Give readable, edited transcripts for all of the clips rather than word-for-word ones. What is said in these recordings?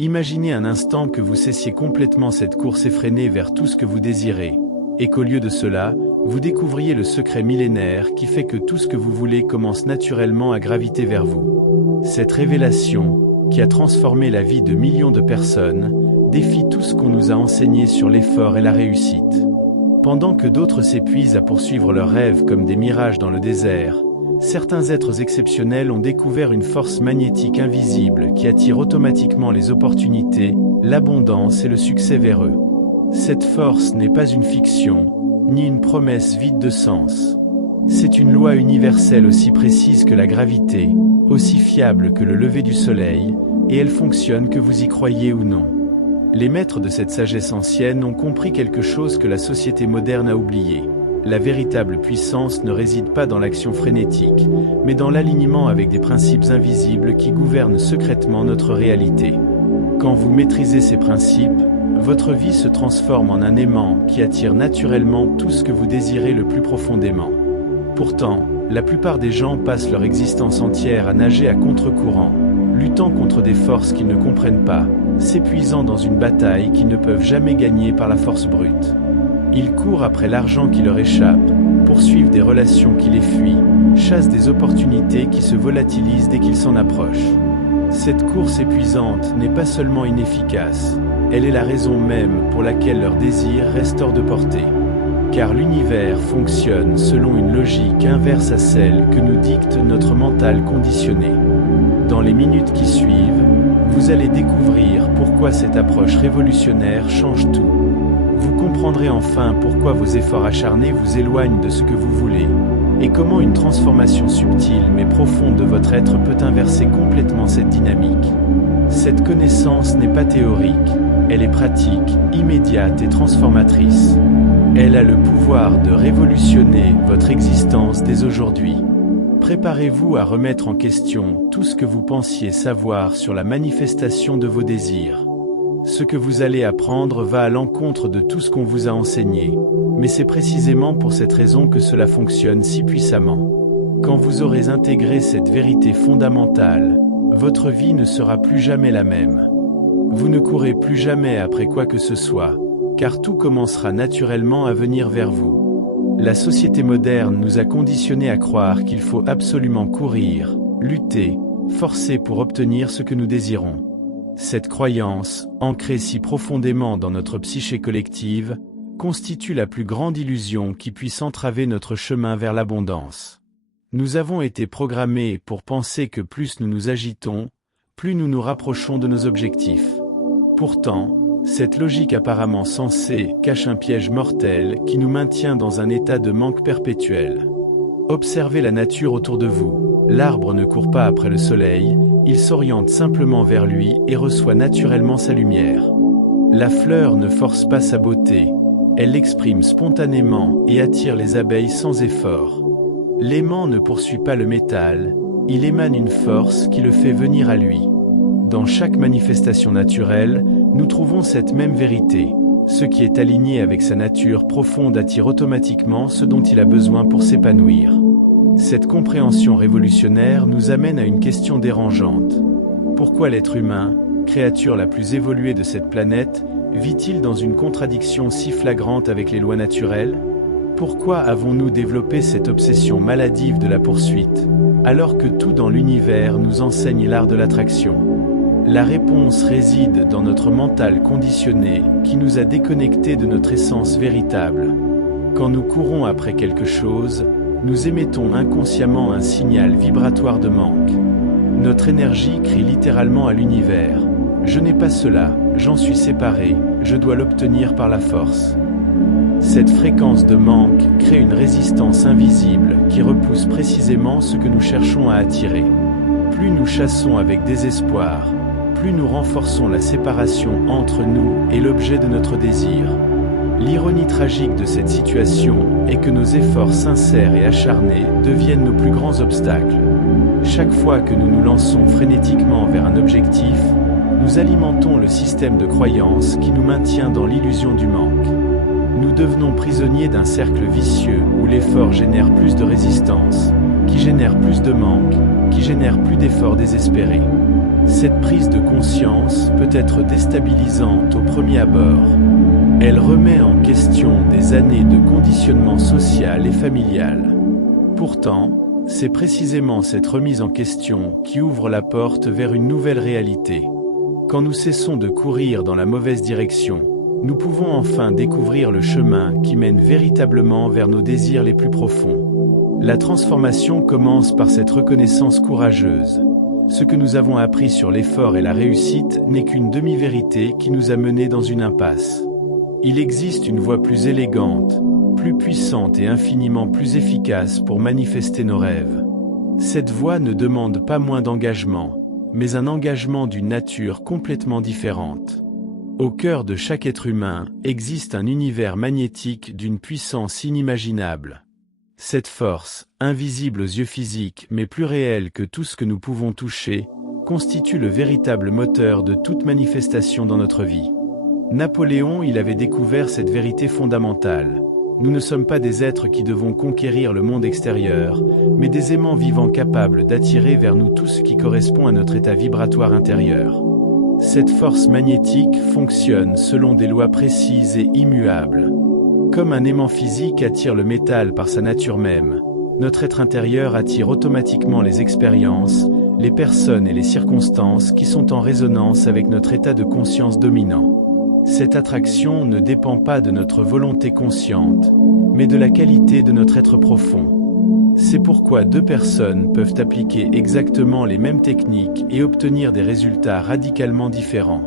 Imaginez un instant que vous cessiez complètement cette course effrénée vers tout ce que vous désirez, et qu'au lieu de cela, vous découvriez le secret millénaire qui fait que tout ce que vous voulez commence naturellement à graviter vers vous. Cette révélation, qui a transformé la vie de millions de personnes, défie tout ce qu'on nous a enseigné sur l'effort et la réussite. Pendant que d'autres s'épuisent à poursuivre leurs rêves comme des mirages dans le désert, certains êtres exceptionnels ont découvert une force magnétique invisible qui attire automatiquement les opportunités, l'abondance et le succès vers eux. Cette force n'est pas une fiction, ni une promesse vide de sens. C'est une loi universelle aussi précise que la gravité, aussi fiable que le lever du soleil, et elle fonctionne que vous y croyez ou non. Les maîtres de cette sagesse ancienne ont compris quelque chose que la société moderne a oublié. La véritable puissance ne réside pas dans l'action frénétique, mais dans l'alignement avec des principes invisibles qui gouvernent secrètement notre réalité. Quand vous maîtrisez ces principes, votre vie se transforme en un aimant qui attire naturellement tout ce que vous désirez le plus profondément. Pourtant, la plupart des gens passent leur existence entière à nager à contre-courant, luttant contre des forces qu'ils ne comprennent pas, s'épuisant dans une bataille qu'ils ne peuvent jamais gagner par la force brute. Ils courent après l'argent qui leur échappe, poursuivent des relations qui les fuient, chassent des opportunités qui se volatilisent dès qu'ils s'en approchent. Cette course épuisante n'est pas seulement inefficace, elle est la raison même pour laquelle leur désir reste hors de portée. Car l'univers fonctionne selon une logique inverse à celle que nous dicte notre mental conditionné. Dans les minutes qui suivent, vous allez découvrir pourquoi cette approche révolutionnaire change tout. Vous comprendrez enfin pourquoi vos efforts acharnés vous éloignent de ce que vous voulez, et comment une transformation subtile mais profonde de votre être peut inverser complètement cette dynamique. Cette connaissance n'est pas théorique, elle est pratique, immédiate et transformatrice. Elle a le pouvoir de révolutionner votre existence dès aujourd'hui. Préparez-vous à remettre en question tout ce que vous pensiez savoir sur la manifestation de vos désirs. Ce que vous allez apprendre va à l'encontre de tout ce qu'on vous a enseigné, mais c'est précisément pour cette raison que cela fonctionne si puissamment. Quand vous aurez intégré cette vérité fondamentale, votre vie ne sera plus jamais la même. Vous ne courez plus jamais après quoi que ce soit, car tout commencera naturellement à venir vers vous. La société moderne nous a conditionnés à croire qu'il faut absolument courir, lutter, forcer pour obtenir ce que nous désirons. Cette croyance, ancrée si profondément dans notre psyché collective, constitue la plus grande illusion qui puisse entraver notre chemin vers l'abondance. Nous avons été programmés pour penser que plus nous nous agitons, plus nous nous rapprochons de nos objectifs. Pourtant, cette logique apparemment sensée cache un piège mortel qui nous maintient dans un état de manque perpétuel. Observez la nature autour de vous. L'arbre ne court pas après le soleil, il s'oriente simplement vers lui et reçoit naturellement sa lumière. La fleur ne force pas sa beauté, elle l'exprime spontanément et attire les abeilles sans effort. L'aimant ne poursuit pas le métal, il émane une force qui le fait venir à lui. Dans chaque manifestation naturelle, nous trouvons cette même vérité. Ce qui est aligné avec sa nature profonde attire automatiquement ce dont il a besoin pour s'épanouir. Cette compréhension révolutionnaire nous amène à une question dérangeante. Pourquoi l'être humain, créature la plus évoluée de cette planète, vit-il dans une contradiction si flagrante avec les lois naturelles? Pourquoi avons-nous développé cette obsession maladive de la poursuite, alors que tout dans l'univers nous enseigne l'art de l'attraction? La réponse réside dans notre mental conditionné qui nous a déconnectés de notre essence véritable. Quand nous courons après quelque chose, nous émettons inconsciemment un signal vibratoire de manque. Notre énergie crie littéralement à l'univers. Je n'ai pas cela, j'en suis séparé, je dois l'obtenir par la force. Cette fréquence de manque crée une résistance invisible qui repousse précisément ce que nous cherchons à attirer. Plus nous chassons avec désespoir, plus nous renforçons la séparation entre nous et l'objet de notre désir. L'ironie tragique de cette situation est que nos efforts sincères et acharnés deviennent nos plus grands obstacles. Chaque fois que nous nous lançons frénétiquement vers un objectif, nous alimentons le système de croyance qui nous maintient dans l'illusion du manque. Nous devenons prisonniers d'un cercle vicieux où l'effort génère plus de résistance, qui génère plus de manque, qui génère plus d'efforts désespérés. Cette prise de conscience peut être déstabilisante au premier abord. Elle remet en question des années de conditionnement social et familial. Pourtant, c'est précisément cette remise en question qui ouvre la porte vers une nouvelle réalité. Quand nous cessons de courir dans la mauvaise direction, nous pouvons enfin découvrir le chemin qui mène véritablement vers nos désirs les plus profonds. La transformation commence par cette reconnaissance courageuse. Ce que nous avons appris sur l'effort et la réussite n'est qu'une demi-vérité qui nous a menés dans une impasse. Il existe une voie plus élégante, plus puissante et infiniment plus efficace pour manifester nos rêves. Cette voie ne demande pas moins d'engagement, mais un engagement d'une nature complètement différente. Au cœur de chaque être humain existe un univers magnétique d'une puissance inimaginable. Cette force, invisible aux yeux physiques mais plus réelle que tout ce que nous pouvons toucher, constitue le véritable moteur de toute manifestation dans notre vie. Napoléon, il avait découvert cette vérité fondamentale. Nous ne sommes pas des êtres qui devons conquérir le monde extérieur, mais des aimants vivants capables d'attirer vers nous tout ce qui correspond à notre état vibratoire intérieur. Cette force magnétique fonctionne selon des lois précises et immuables. Comme un aimant physique attire le métal par sa nature même, notre être intérieur attire automatiquement les expériences, les personnes et les circonstances qui sont en résonance avec notre état de conscience dominant. Cette attraction ne dépend pas de notre volonté consciente, mais de la qualité de notre être profond. C'est pourquoi deux personnes peuvent appliquer exactement les mêmes techniques et obtenir des résultats radicalement différents.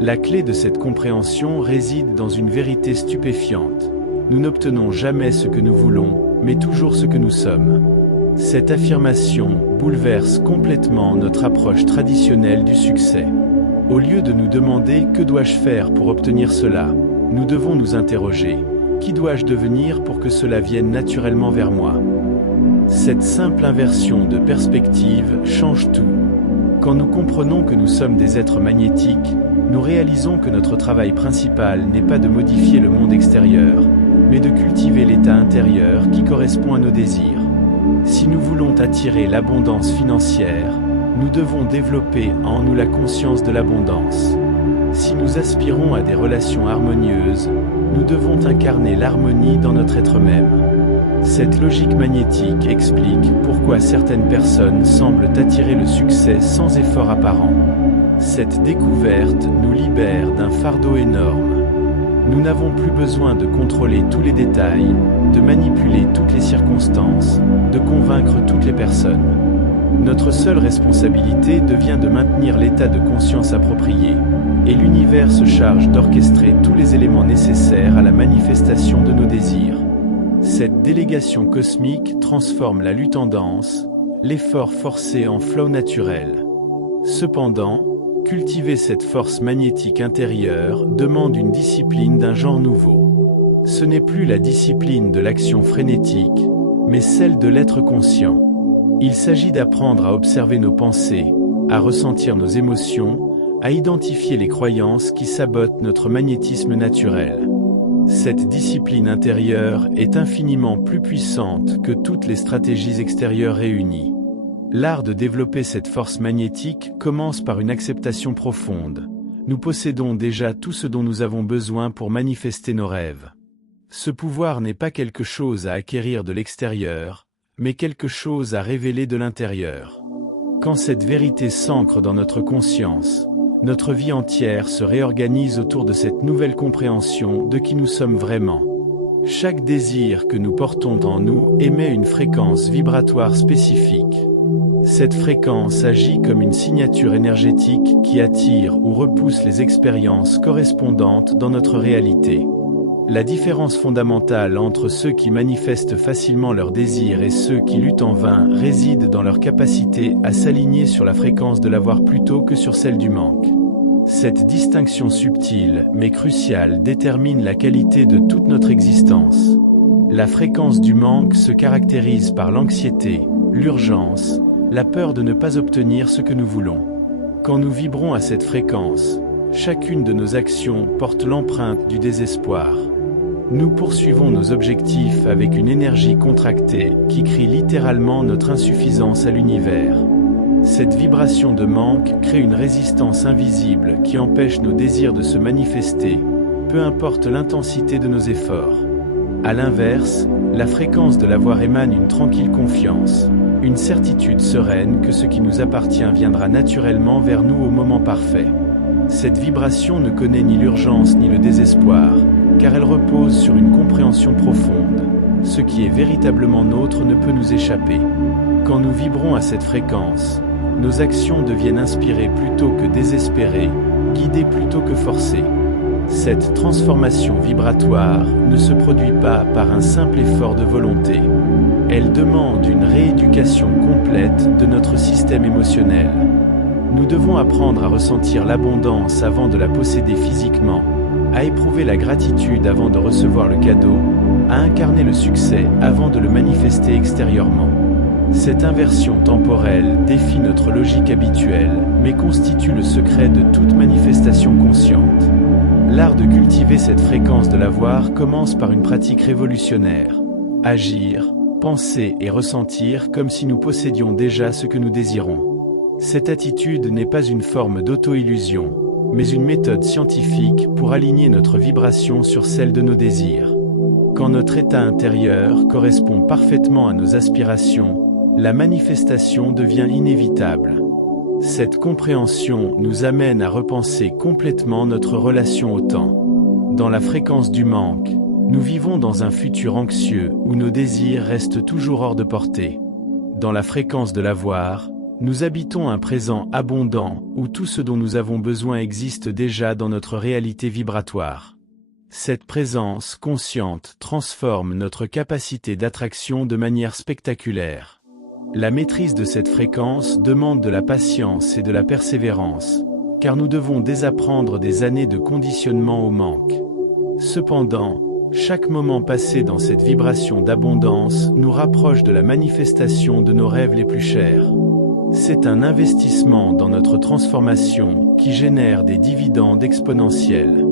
La clé de cette compréhension réside dans une vérité stupéfiante. Nous n'obtenons jamais ce que nous voulons, mais toujours ce que nous sommes. Cette affirmation bouleverse complètement notre approche traditionnelle du succès. Au lieu de nous demander « que dois-je faire pour obtenir cela ?», nous devons nous interroger « qui dois-je devenir pour que cela vienne naturellement vers moi ?» Cette simple inversion de perspective change tout. Quand nous comprenons que nous sommes des êtres magnétiques, nous réalisons que notre travail principal n'est pas de modifier le monde extérieur, mais de cultiver l'état intérieur qui correspond à nos désirs. Si nous voulons attirer l'abondance financière, nous devons développer en nous la conscience de l'abondance. Si nous aspirons à des relations harmonieuses, nous devons incarner l'harmonie dans notre être même. Cette logique magnétique explique pourquoi certaines personnes semblent attirer le succès sans effort apparent. Cette découverte nous libère d'un fardeau énorme. Nous n'avons plus besoin de contrôler tous les détails, de manipuler toutes les circonstances, de convaincre toutes les personnes. Notre seule responsabilité devient de maintenir l'état de conscience approprié, et l'univers se charge d'orchestrer tous les éléments nécessaires à la manifestation de nos désirs. Cette délégation cosmique transforme la lutte en danse, l'effort forcé en flow naturel. Cependant, cultiver cette force magnétique intérieure demande une discipline d'un genre nouveau. Ce n'est plus la discipline de l'action frénétique, mais celle de l'être conscient. Il s'agit d'apprendre à observer nos pensées, à ressentir nos émotions, à identifier les croyances qui sabotent notre magnétisme naturel. Cette discipline intérieure est infiniment plus puissante que toutes les stratégies extérieures réunies. L'art de développer cette force magnétique commence par une acceptation profonde. Nous possédons déjà tout ce dont nous avons besoin pour manifester nos rêves. Ce pouvoir n'est pas quelque chose à acquérir de l'extérieur, mais quelque chose à révéler de l'intérieur. Quand cette vérité s'ancre dans notre conscience, notre vie entière se réorganise autour de cette nouvelle compréhension de qui nous sommes vraiment. Chaque désir que nous portons en nous émet une fréquence vibratoire spécifique. Cette fréquence agit comme une signature énergétique qui attire ou repousse les expériences correspondantes dans notre réalité. La différence fondamentale entre ceux qui manifestent facilement leurs désirs et ceux qui luttent en vain réside dans leur capacité à s'aligner sur la fréquence de l'avoir plutôt que sur celle du manque. Cette distinction subtile mais cruciale détermine la qualité de toute notre existence. La fréquence du manque se caractérise par l'anxiété, l'urgence, la peur de ne pas obtenir ce que nous voulons. Quand nous vibrons à cette fréquence, chacune de nos actions porte l'empreinte du désespoir. Nous poursuivons nos objectifs avec une énergie contractée qui crie littéralement notre insuffisance à l'univers. Cette vibration de manque crée une résistance invisible qui empêche nos désirs de se manifester, peu importe l'intensité de nos efforts. À l'inverse, la fréquence de l'avoir émane une tranquille confiance, une certitude sereine que ce qui nous appartient viendra naturellement vers nous au moment parfait. Cette vibration ne connaît ni l'urgence ni le désespoir, car elle repose sur une compréhension profonde. Ce qui est véritablement nôtre ne peut nous échapper. Quand nous vibrons à cette fréquence, nos actions deviennent inspirées plutôt que désespérées, guidées plutôt que forcées. Cette transformation vibratoire ne se produit pas par un simple effort de volonté. Elle demande une rééducation complète de notre système émotionnel. Nous devons apprendre à ressentir l'abondance avant de la posséder physiquement, à éprouver la gratitude avant de recevoir le cadeau, à incarner le succès avant de le manifester extérieurement. Cette inversion temporelle défie notre logique habituelle, mais constitue le secret de toute manifestation consciente. L'art de cultiver cette fréquence de l'avoir commence par une pratique révolutionnaire. Agir, penser et ressentir comme si nous possédions déjà ce que nous désirons. Cette attitude n'est pas une forme d'auto-illusion, mais une méthode scientifique pour aligner notre vibration sur celle de nos désirs. Quand notre état intérieur correspond parfaitement à nos aspirations, la manifestation devient inévitable. Cette compréhension nous amène à repenser complètement notre relation au temps. Dans la fréquence du manque, nous vivons dans un futur anxieux où nos désirs restent toujours hors de portée. Dans la fréquence de l'avoir, nous habitons un présent abondant où tout ce dont nous avons besoin existe déjà dans notre réalité vibratoire. Cette présence consciente transforme notre capacité d'attraction de manière spectaculaire. La maîtrise de cette fréquence demande de la patience et de la persévérance, car nous devons désapprendre des années de conditionnement au manque. Cependant, chaque moment passé dans cette vibration d'abondance nous rapproche de la manifestation de nos rêves les plus chers. C'est un investissement dans notre transformation qui génère des dividendes exponentiels.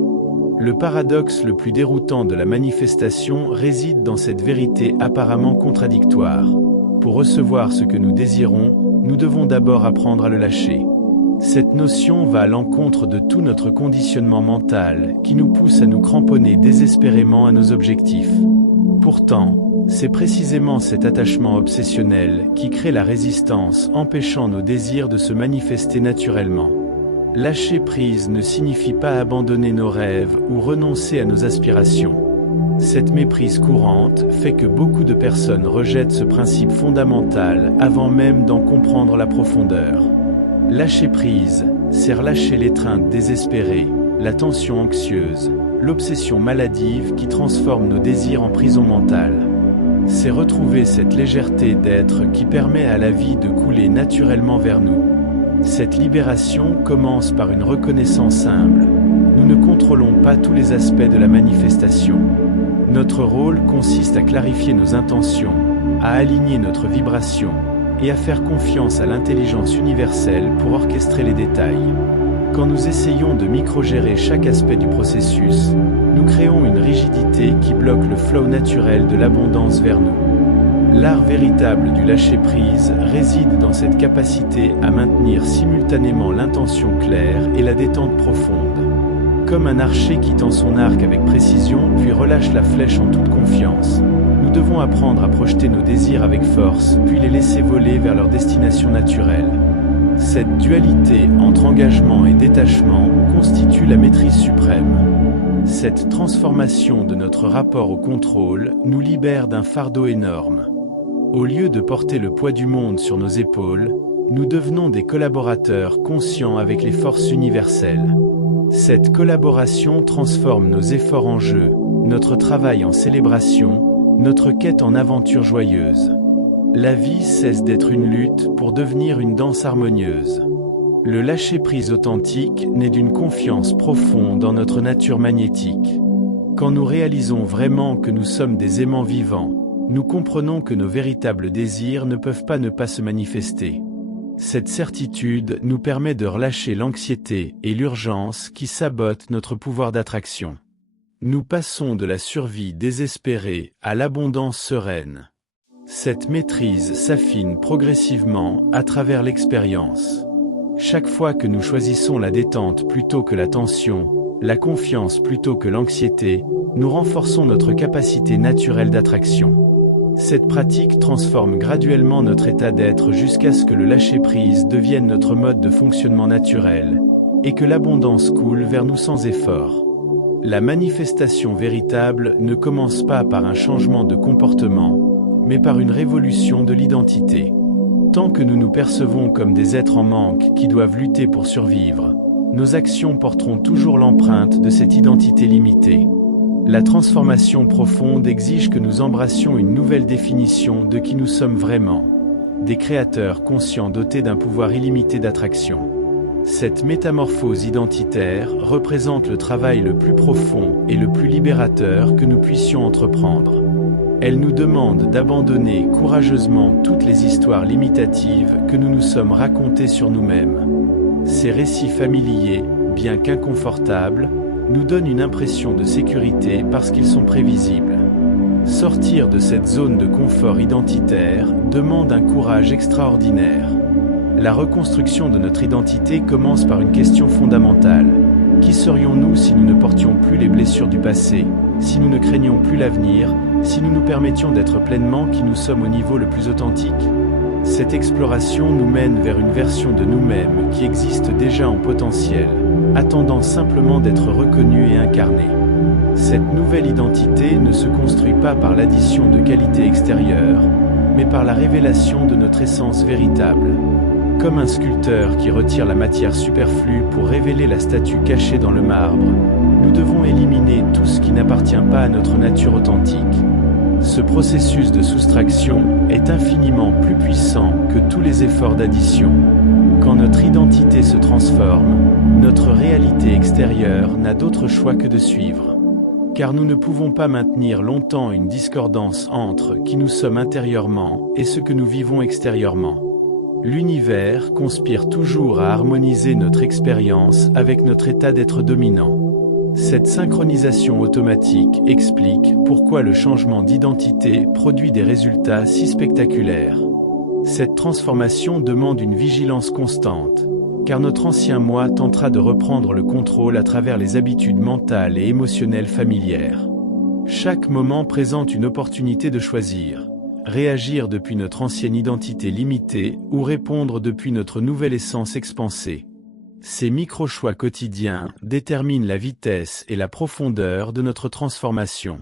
Le paradoxe le plus déroutant de la manifestation réside dans cette vérité apparemment contradictoire. Pour recevoir ce que nous désirons, nous devons d'abord apprendre à le lâcher. Cette notion va à l'encontre de tout notre conditionnement mental qui nous pousse à nous cramponner désespérément à nos objectifs. Pourtant, c'est précisément cet attachement obsessionnel qui crée la résistance, empêchant nos désirs de se manifester naturellement. Lâcher prise ne signifie pas abandonner nos rêves ou renoncer à nos aspirations. Cette méprise courante fait que beaucoup de personnes rejettent ce principe fondamental avant même d'en comprendre la profondeur. Lâcher prise, c'est relâcher l'étreinte désespérée, la tension anxieuse, l'obsession maladive qui transforme nos désirs en prison mentale. C'est retrouver cette légèreté d'être qui permet à la vie de couler naturellement vers nous. Cette libération commence par une reconnaissance humble. Nous ne contrôlons pas tous les aspects de la manifestation. Notre rôle consiste à clarifier nos intentions, à aligner notre vibration et à faire confiance à l'intelligence universelle pour orchestrer les détails. Quand nous essayons de microgérer chaque aspect du processus, nous créons une rigidité qui bloque le flow naturel de l'abondance vers nous. L'art véritable du lâcher-prise réside dans cette capacité à maintenir simultanément l'intention claire et la détente profonde. Comme un archer qui tend son arc avec précision puis relâche la flèche en toute confiance, nous devons apprendre à projeter nos désirs avec force puis les laisser voler vers leur destination naturelle. Cette dualité entre engagement et détachement constitue la maîtrise suprême. Cette transformation de notre rapport au contrôle nous libère d'un fardeau énorme. Au lieu de porter le poids du monde sur nos épaules, nous devenons des collaborateurs conscients avec les forces universelles. Cette collaboration transforme nos efforts en jeu, notre travail en célébration, notre quête en aventure joyeuse. La vie cesse d'être une lutte pour devenir une danse harmonieuse. Le lâcher-prise authentique naît d'une confiance profonde en notre nature magnétique. Quand nous réalisons vraiment que nous sommes des aimants vivants, nous comprenons que nos véritables désirs ne peuvent pas ne pas se manifester. Cette certitude nous permet de relâcher l'anxiété et l'urgence qui sabotent notre pouvoir d'attraction. Nous passons de la survie désespérée à l'abondance sereine. Cette maîtrise s'affine progressivement à travers l'expérience. Chaque fois que nous choisissons la détente plutôt que la tension, la confiance plutôt que l'anxiété, nous renforçons notre capacité naturelle d'attraction. Cette pratique transforme graduellement notre état d'être jusqu'à ce que le lâcher-prise devienne notre mode de fonctionnement naturel, et que l'abondance coule vers nous sans effort. La manifestation véritable ne commence pas par un changement de comportement, mais par une révolution de l'identité. Tant que nous nous percevons comme des êtres en manque qui doivent lutter pour survivre, nos actions porteront toujours l'empreinte de cette identité limitée. La transformation profonde exige que nous embrassions une nouvelle définition de qui nous sommes vraiment, des créateurs conscients dotés d'un pouvoir illimité d'attraction. Cette métamorphose identitaire représente le travail le plus profond et le plus libérateur que nous puissions entreprendre. Elle nous demande d'abandonner courageusement toutes les histoires limitatives que nous nous sommes racontées sur nous-mêmes. Ces récits familiers, bien qu'inconfortables, nous donnent une impression de sécurité parce qu'ils sont prévisibles. Sortir de cette zone de confort identitaire demande un courage extraordinaire. La reconstruction de notre identité commence par une question fondamentale. Qui serions-nous si nous ne portions plus les blessures du passé, si nous ne craignions plus l'avenir, si nous nous permettions d'être pleinement qui nous sommes au niveau le plus authentique? Cette exploration nous mène vers une version de nous-mêmes qui existe déjà en potentiel, attendant simplement d'être reconnue et incarnée. Cette nouvelle identité ne se construit pas par l'addition de qualités extérieures, mais par la révélation de notre essence véritable. Comme un sculpteur qui retire la matière superflue pour révéler la statue cachée dans le marbre, nous devons éliminer tout ce qui n'appartient pas à notre nature authentique. Ce processus de soustraction est infiniment plus puissant que tous les efforts d'addition. Quand notre identité se transforme, notre réalité extérieure n'a d'autre choix que de suivre. Car nous ne pouvons pas maintenir longtemps une discordance entre qui nous sommes intérieurement et ce que nous vivons extérieurement. L'univers conspire toujours à harmoniser notre expérience avec notre état d'être dominant. Cette synchronisation automatique explique pourquoi le changement d'identité produit des résultats si spectaculaires. Cette transformation demande une vigilance constante, car notre ancien moi tentera de reprendre le contrôle à travers les habitudes mentales et émotionnelles familières. Chaque moment présente une opportunité de choisir. Réagir depuis notre ancienne identité limitée ou répondre depuis notre nouvelle essence expansée. Ces micro-choix quotidiens déterminent la vitesse et la profondeur de notre transformation.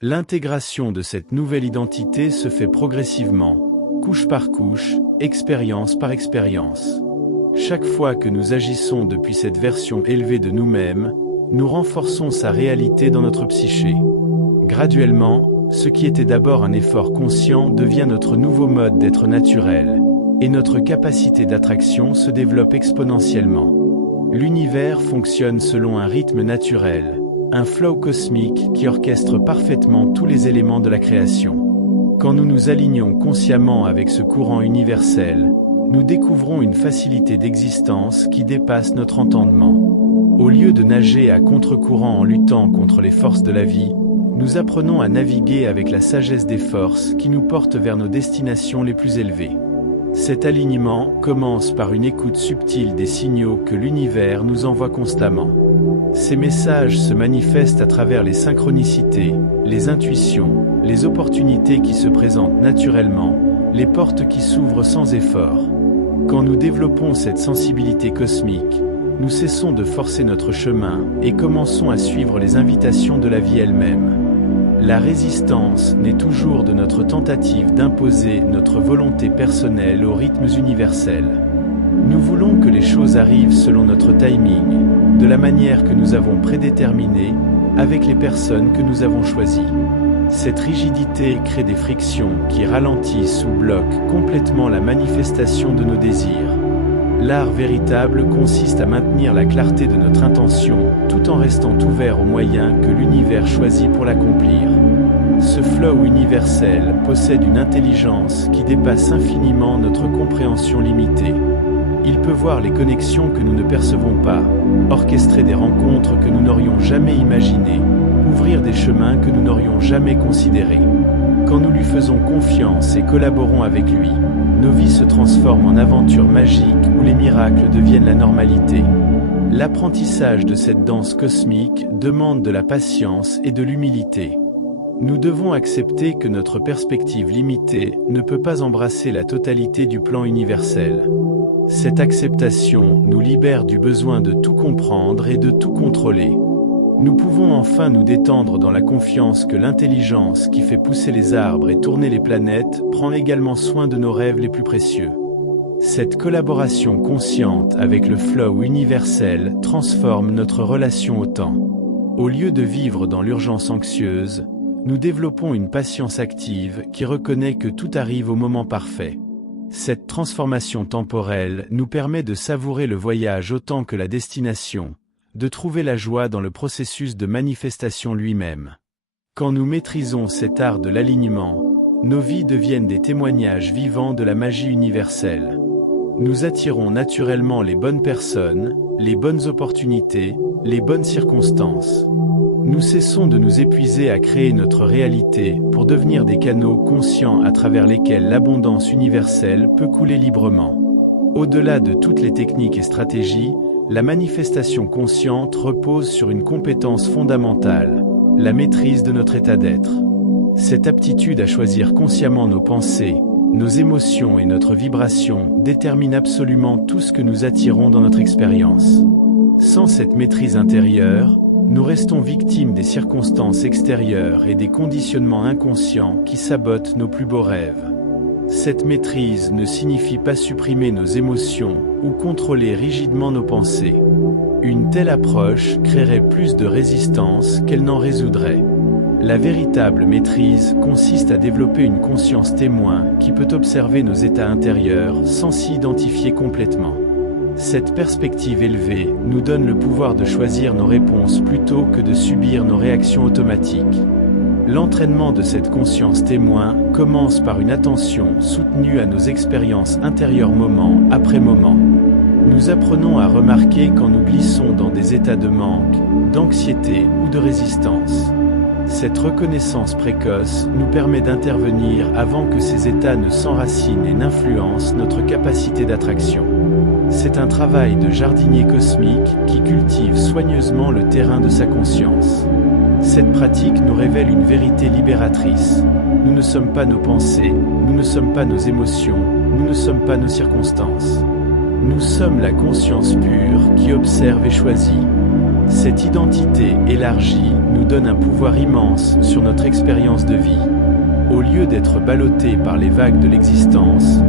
L'intégration de cette nouvelle identité se fait progressivement, couche par couche, expérience par expérience. Chaque fois que nous agissons depuis cette version élevée de nous-mêmes, nous renforçons sa réalité dans notre psyché. Graduellement, ce qui était d'abord un effort conscient devient notre nouveau mode d'être naturel, et notre capacité d'attraction se développe exponentiellement. L'univers fonctionne selon un rythme naturel, un flow cosmique qui orchestre parfaitement tous les éléments de la création. Quand nous nous alignons consciemment avec ce courant universel, nous découvrons une facilité d'existence qui dépasse notre entendement. Au lieu de nager à contre-courant en luttant contre les forces de la vie, nous apprenons à naviguer avec la sagesse des forces qui nous portent vers nos destinations les plus élevées. Cet alignement commence par une écoute subtile des signaux que l'univers nous envoie constamment. Ces messages se manifestent à travers les synchronicités, les intuitions, les opportunités qui se présentent naturellement, les portes qui s'ouvrent sans effort. Quand nous développons cette sensibilité cosmique, nous cessons de forcer notre chemin et commençons à suivre les invitations de la vie elle-même. La résistance naît toujours de notre tentative d'imposer notre volonté personnelle aux rythmes universels. Nous voulons que les choses arrivent selon notre timing, de la manière que nous avons prédéterminée, avec les personnes que nous avons choisies. Cette rigidité crée des frictions qui ralentissent ou bloquent complètement la manifestation de nos désirs. L'art véritable consiste à maintenir la clarté de notre intention, tout en restant ouvert aux moyens que l'univers choisit pour l'accomplir. Ce flow universel possède une intelligence qui dépasse infiniment notre compréhension limitée. Il peut voir les connexions que nous ne percevons pas, orchestrer des rencontres que nous n'aurions jamais imaginées, ouvrir des chemins que nous n'aurions jamais considérés. Quand nous lui faisons confiance et collaborons avec lui, nos vies se transforment en aventures magiques où les miracles deviennent la normalité. L'apprentissage de cette danse cosmique demande de la patience et de l'humilité. Nous devons accepter que notre perspective limitée ne peut pas embrasser la totalité du plan universel. Cette acceptation nous libère du besoin de tout comprendre et de tout contrôler. Nous pouvons enfin nous détendre dans la confiance que l'intelligence qui fait pousser les arbres et tourner les planètes prend également soin de nos rêves les plus précieux. Cette collaboration consciente avec le flow universel transforme notre relation au temps. Au lieu de vivre dans l'urgence anxieuse, nous développons une patience active qui reconnaît que tout arrive au moment parfait. Cette transformation temporelle nous permet de savourer le voyage autant que la destination, de trouver la joie dans le processus de manifestation lui-même. Quand nous maîtrisons cet art de l'alignement, nos vies deviennent des témoignages vivants de la magie universelle. Nous attirons naturellement les bonnes personnes, les bonnes opportunités, les bonnes circonstances. Nous cessons de nous épuiser à créer notre réalité pour devenir des canaux conscients à travers lesquels l'abondance universelle peut couler librement. Au-delà de toutes les techniques et stratégies, la manifestation consciente repose sur une compétence fondamentale, la maîtrise de notre état d'être. Cette aptitude à choisir consciemment nos pensées, nos émotions et notre vibration détermine absolument tout ce que nous attirons dans notre expérience. Sans cette maîtrise intérieure, nous restons victimes des circonstances extérieures et des conditionnements inconscients qui sabotent nos plus beaux rêves. Cette maîtrise ne signifie pas supprimer nos émotions ou contrôler rigidement nos pensées. Une telle approche créerait plus de résistance qu'elle n'en résoudrait. La véritable maîtrise consiste à développer une conscience témoin qui peut observer nos états intérieurs sans s'y identifier complètement. Cette perspective élevée nous donne le pouvoir de choisir nos réponses plutôt que de subir nos réactions automatiques. L'entraînement de cette conscience témoin commence par une attention soutenue à nos expériences intérieures moment après moment. Nous apprenons à remarquer quand nous glissons dans des états de manque, d'anxiété ou de résistance. Cette reconnaissance précoce nous permet d'intervenir avant que ces états ne s'enracinent et n'influencent notre capacité d'attraction. C'est un travail de jardinier cosmique qui cultive soigneusement le terrain de sa conscience. Cette pratique nous révèle une vérité libératrice. Nous ne sommes pas nos pensées, nous ne sommes pas nos émotions, nous ne sommes pas nos circonstances. Nous sommes la conscience pure qui observe et choisit. Cette identité élargie nous donne un pouvoir immense sur notre expérience de vie. Au lieu d'être ballottés par les vagues de l'existence,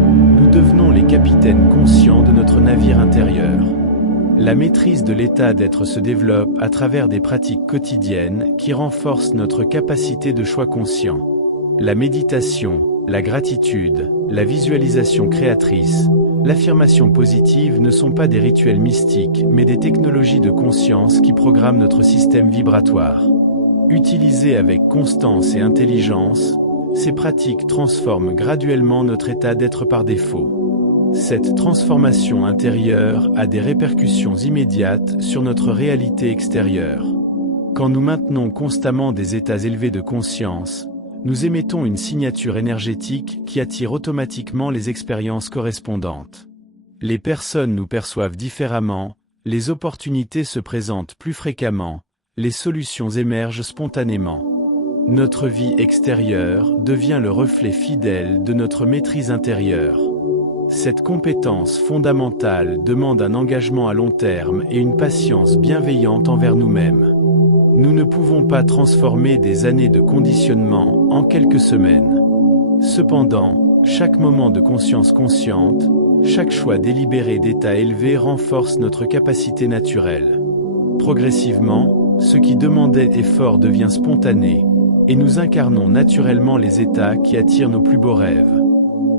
nous devenons les capitaines conscients de notre navire intérieur. La maîtrise de l'état d'être se développe à travers des pratiques quotidiennes qui renforcent notre capacité de choix conscient. La méditation, la gratitude, la visualisation créatrice, l'affirmation positive ne sont pas des rituels mystiques, mais des technologies de conscience qui programment notre système vibratoire. Utilisées avec constance et intelligence, ces pratiques transforment graduellement notre état d'être par défaut. Cette transformation intérieure a des répercussions immédiates sur notre réalité extérieure. Quand nous maintenons constamment des états élevés de conscience, nous émettons une signature énergétique qui attire automatiquement les expériences correspondantes. Les personnes nous perçoivent différemment, les opportunités se présentent plus fréquemment, les solutions émergent spontanément. Notre vie extérieure devient le reflet fidèle de notre maîtrise intérieure. Cette compétence fondamentale demande un engagement à long terme et une patience bienveillante envers nous-mêmes. Nous ne pouvons pas transformer des années de conditionnement en quelques semaines. Cependant, chaque moment de conscience consciente, chaque choix délibéré d'état élevé renforce notre capacité naturelle. Progressivement, ce qui demandait effort devient spontané, et nous incarnons naturellement les états qui attirent nos plus beaux rêves.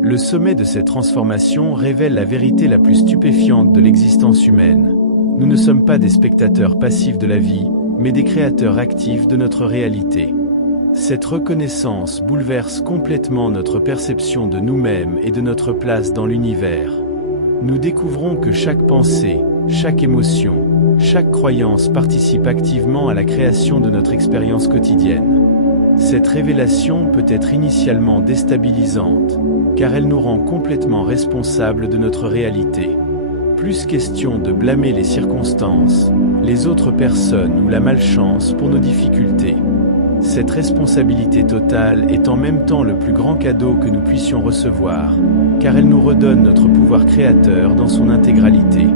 Le sommet de cette transformation révèle la vérité la plus stupéfiante de l'existence humaine. Nous ne sommes pas des spectateurs passifs de la vie, mais des créateurs actifs de notre réalité. Cette reconnaissance bouleverse complètement notre perception de nous-mêmes et de notre place dans l'univers. Nous découvrons que chaque pensée, chaque émotion, chaque croyance participe activement à la création de notre expérience quotidienne. Cette révélation peut être initialement déstabilisante, car elle nous rend complètement responsables de notre réalité. Plus question de blâmer les circonstances, les autres personnes ou la malchance pour nos difficultés. Cette responsabilité totale est en même temps le plus grand cadeau que nous puissions recevoir, car elle nous redonne notre pouvoir créateur dans son intégralité.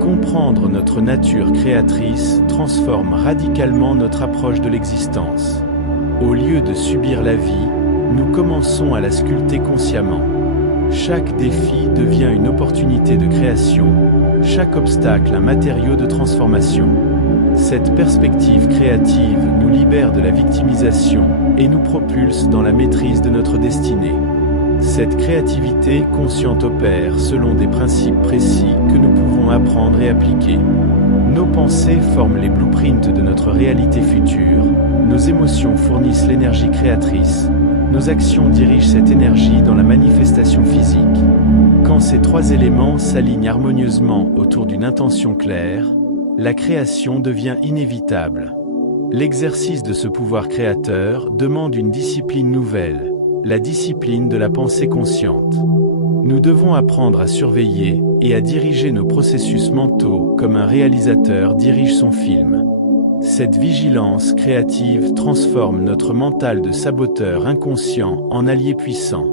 Comprendre notre nature créatrice transforme radicalement notre approche de l'existence. Au lieu de subir la vie, nous commençons à la sculpter consciemment. Chaque défi devient une opportunité de création, chaque obstacle un matériau de transformation. Cette perspective créative nous libère de la victimisation et nous propulse dans la maîtrise de notre destinée. Cette créativité consciente opère selon des principes précis que nous pouvons apprendre et appliquer. Nos pensées forment les blueprints de notre réalité future, nos émotions fournissent l'énergie créatrice, nos actions dirigent cette énergie dans la manifestation physique. Quand ces trois éléments s'alignent harmonieusement autour d'une intention claire, la création devient inévitable. L'exercice de ce pouvoir créateur demande une discipline nouvelle, la discipline de la pensée consciente. Nous devons apprendre à surveiller et à diriger nos processus mentaux comme un réalisateur dirige son film. Cette vigilance créative transforme notre mental de saboteur inconscient en allié puissant.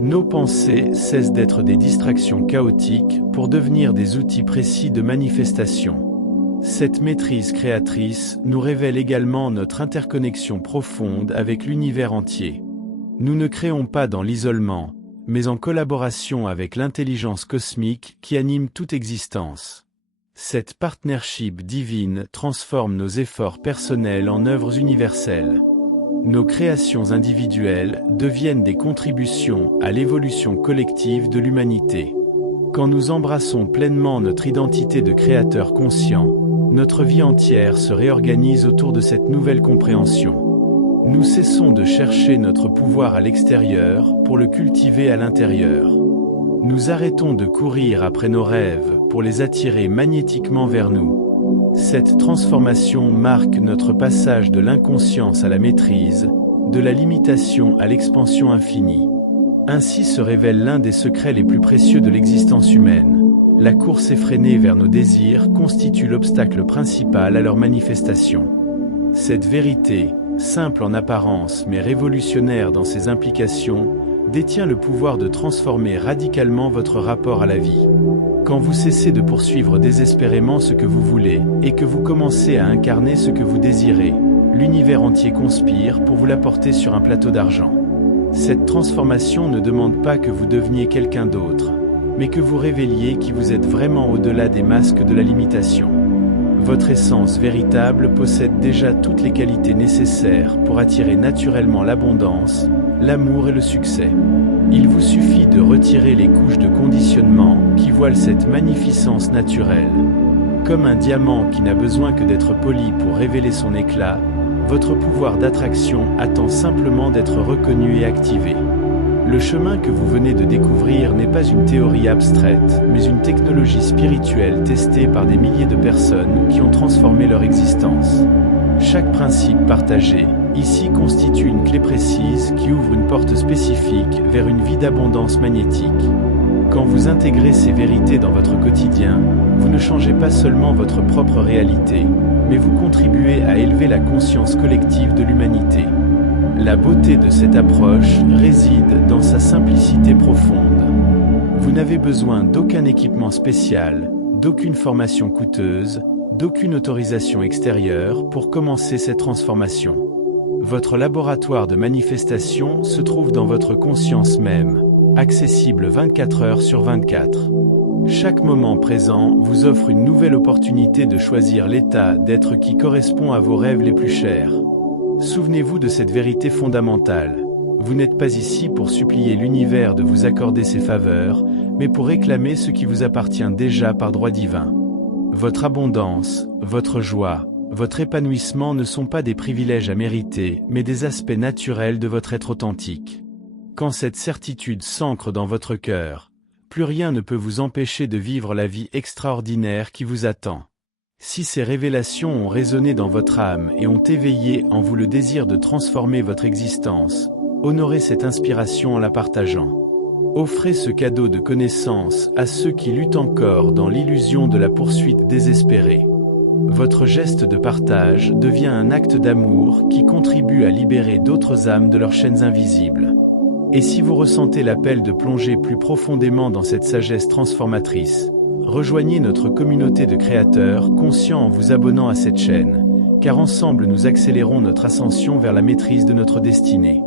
Nos pensées cessent d'être des distractions chaotiques pour devenir des outils précis de manifestation. Cette maîtrise créatrice nous révèle également notre interconnexion profonde avec l'univers entier. Nous ne créons pas dans l'isolement, mais en collaboration avec l'intelligence cosmique qui anime toute existence. Cette partnership divine transforme nos efforts personnels en œuvres universelles. Nos créations individuelles deviennent des contributions à l'évolution collective de l'humanité. Quand nous embrassons pleinement notre identité de créateur conscient, notre vie entière se réorganise autour de cette nouvelle compréhension. Nous cessons de chercher notre pouvoir à l'extérieur pour le cultiver à l'intérieur. Nous arrêtons de courir après nos rêves pour les attirer magnétiquement vers nous. Cette transformation marque notre passage de l'inconscience à la maîtrise, de la limitation à l'expansion infinie. Ainsi se révèle l'un des secrets les plus précieux de l'existence humaine. La course effrénée vers nos désirs constitue l'obstacle principal à leur manifestation. Cette vérité, simple en apparence mais révolutionnaire dans ses implications, détient le pouvoir de transformer radicalement votre rapport à la vie. Quand vous cessez de poursuivre désespérément ce que vous voulez, et que vous commencez à incarner ce que vous désirez, l'univers entier conspire pour vous l'apporter sur un plateau d'argent. Cette transformation ne demande pas que vous deveniez quelqu'un d'autre, mais que vous révéliez qui vous êtes vraiment au-delà des masques de la limitation. Votre essence véritable possède déjà toutes les qualités nécessaires pour attirer naturellement l'abondance, l'amour et le succès. Il vous suffit de retirer les couches de conditionnement qui voilent cette magnificence naturelle. Comme un diamant qui n'a besoin que d'être poli pour révéler son éclat, votre pouvoir d'attraction attend simplement d'être reconnu et activé. Le chemin que vous venez de découvrir n'est pas une théorie abstraite, mais une technologie spirituelle testée par des milliers de personnes qui ont transformé leur existence. Chaque principe partagé, ici, constitue une clé précise qui ouvre une porte spécifique vers une vie d'abondance magnétique. Quand vous intégrez ces vérités dans votre quotidien, vous ne changez pas seulement votre propre réalité, mais vous contribuez à élever la conscience collective de l'humanité. La beauté de cette approche réside dans sa simplicité profonde. Vous n'avez besoin d'aucun équipement spécial, d'aucune formation coûteuse, d'aucune autorisation extérieure pour commencer cette transformation. Votre laboratoire de manifestation se trouve dans votre conscience même, accessible 24 heures sur 24. Chaque moment présent vous offre une nouvelle opportunité de choisir l'état d'être qui correspond à vos rêves les plus chers. Souvenez-vous de cette vérité fondamentale. Vous n'êtes pas ici pour supplier l'univers de vous accorder ses faveurs, mais pour réclamer ce qui vous appartient déjà par droit divin. Votre abondance, votre joie, votre épanouissement ne sont pas des privilèges à mériter, mais des aspects naturels de votre être authentique. Quand cette certitude s'ancre dans votre cœur, plus rien ne peut vous empêcher de vivre la vie extraordinaire qui vous attend. Si ces révélations ont résonné dans votre âme et ont éveillé en vous le désir de transformer votre existence, honorez cette inspiration en la partageant. Offrez ce cadeau de connaissance à ceux qui luttent encore dans l'illusion de la poursuite désespérée. Votre geste de partage devient un acte d'amour qui contribue à libérer d'autres âmes de leurs chaînes invisibles. Et si vous ressentez l'appel de plonger plus profondément dans cette sagesse transformatrice, rejoignez notre communauté de créateurs conscients en vous abonnant à cette chaîne, car ensemble nous accélérons notre ascension vers la maîtrise de notre destinée.